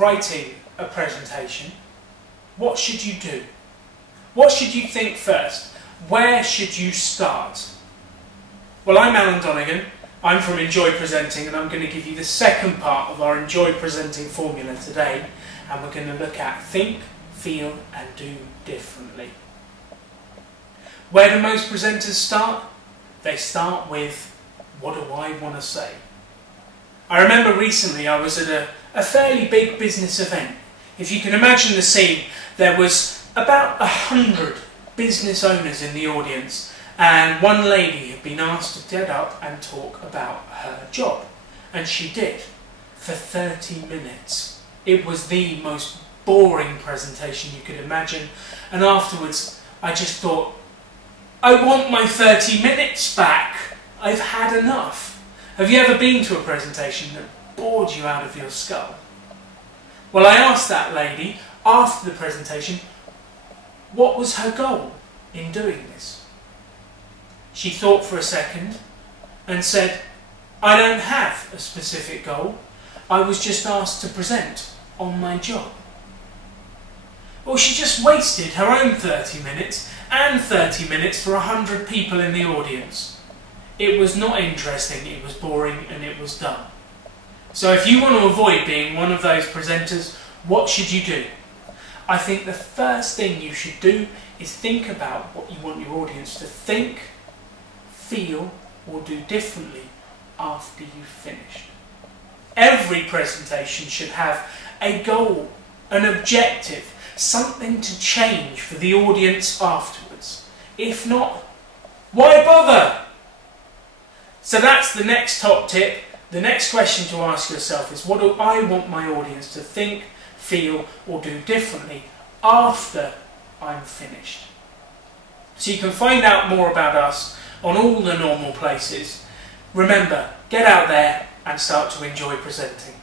writing a presentation, what should you do? What should you think first? Where should you start? Well, I'm Alan Donegan. I'm from Enjoy Presenting, and I'm going to give you the second part of our Enjoy Presenting formula today, and we're going to look at think, feel and do differently. Where do most presenters start? They start with, what do I want to say? I remember recently I was at a fairly big business event. If you can imagine the scene, there was about 100 business owners in the audience, and one lady had been asked to get up and talk about her job. And she did, for 30 minutes. It was the most boring presentation you could imagine, and afterwards I just thought, I want my 30 minutes back. I've had enough. Have you ever been to a presentation that bored you out of your skull? Well, I asked that lady after the presentation, what was her goal in doing this? She thought for a second and said, I don't have a specific goal. I was just asked to present on my job. Well, she just wasted her own 30 minutes and 30 minutes for 100 people in the audience. It was not interesting, it was boring, and it was done. So if you want to avoid being one of those presenters, what should you do? I think the first thing you should do is think about what you want your audience to think, feel, or do differently after you've finished. Every presentation should have a goal, an objective, something to change for the audience afterwards. If not, why bother? So that's the next top tip. The next question to ask yourself is, what do I want my audience to think, feel, or do differently after I'm finished? So you can find out more about us on all the normal places. Remember, get out there and start to enjoy presenting.